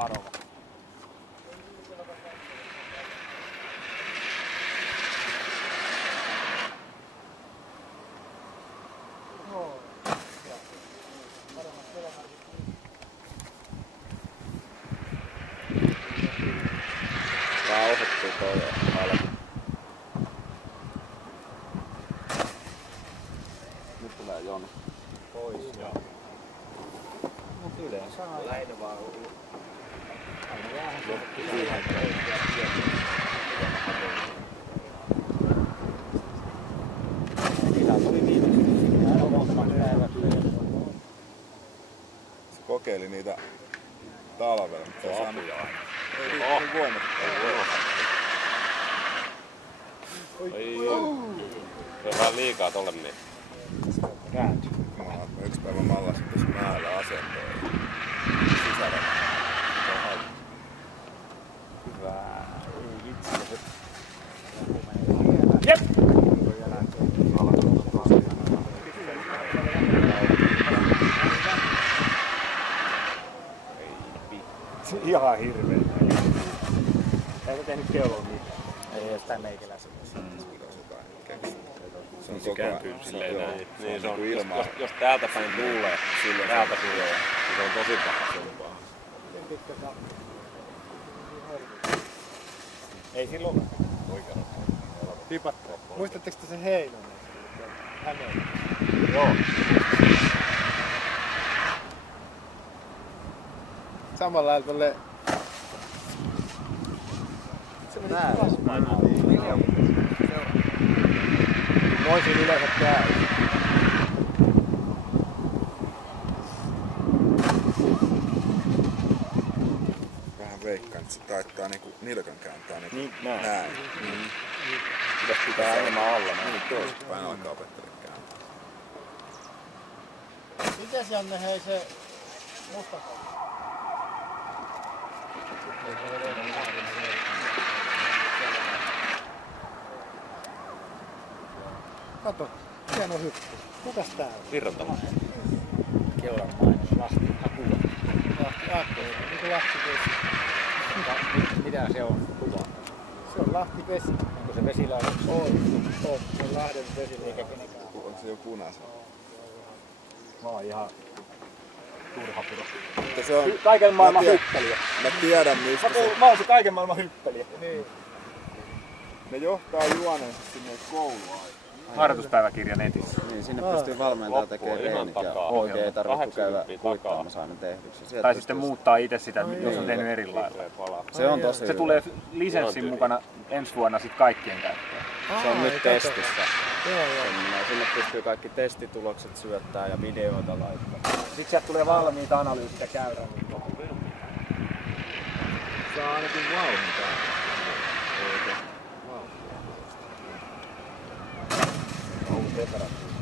varova. Rauhoittuu toi alku. Nyt tulee Joni. Pois joo. Mut yleensä on lähinnä vaan aina vähän ihan tuli Se kokeili niitä talvella, mutta se on saanut. Ei voinut. Ei. Se on vähän liikaa tolle niin. käänty. Mä yksi päivä mallasin tässä mäellä asentoon sisällä. Hyvä. Ei vitsi. Jep! Ihan hirveä. Ei se tehnyt keuloa mitään. Ei edes tää meikäläisen. Se kääntyy silleen näin. Niin, se on, ilmaa. jos täältä päin tuulee, silloin täältä tulee, niin se on tosi paha sumpaa. Ei silloin oikein. Tipattaa. Muistatteko te se Heinonen? Hänen. Joo. Samalla lailla tolle... Se meni kasvamaan. Noin siinä yleensä käy. Vähän veikkaan, että se taittaa niinku nilkan kääntää niinku Niin, näin. Pitäis pitää enemmän alla. Niin, toisinpäin alkaa opettele kääntää. Mites Janne hei se mustakalla? Kato, hieno hyppy. Kukas tää on? Virtala. Keuran mainos, Lasti Akula. Lahti, niinku Lahti-vesi. Mitä se on? Kuva. Se on Lahti-vesi. Onko se vesilaitos? On. Se on Lahden vesi eikä kenenkään. Onko se jo punaisen? Mä oon ihan turha puro. Mutta se on... Kaiken maailman hyppeliä. Mä tiedän mistä se... Mä oon se kaiken maailman hyppeliä. Niin. Ne johtaa juonensa sinne kouluaikaan. Harjoituspäiväkirja netissä. Niin, sinne pystyy valmentamaan tekemään reenit ja oikein ei tarvitse käydä kuittaamassa aina tehdyksi. Tai sitten muuttaa itse sitä, jos on tehnyt eri lailla. Se on tosi Se tulee lisenssin mukana ensi vuonna sit kaikkien käyttöön. Se on nyt testissä. Joo. Sinne pystyy kaikki testitulokset syöttää ja videoita laittaa. Sitten sieltä tulee valmiita analyysiä käydä. Saa ainakin vauhdin Temperatuuri.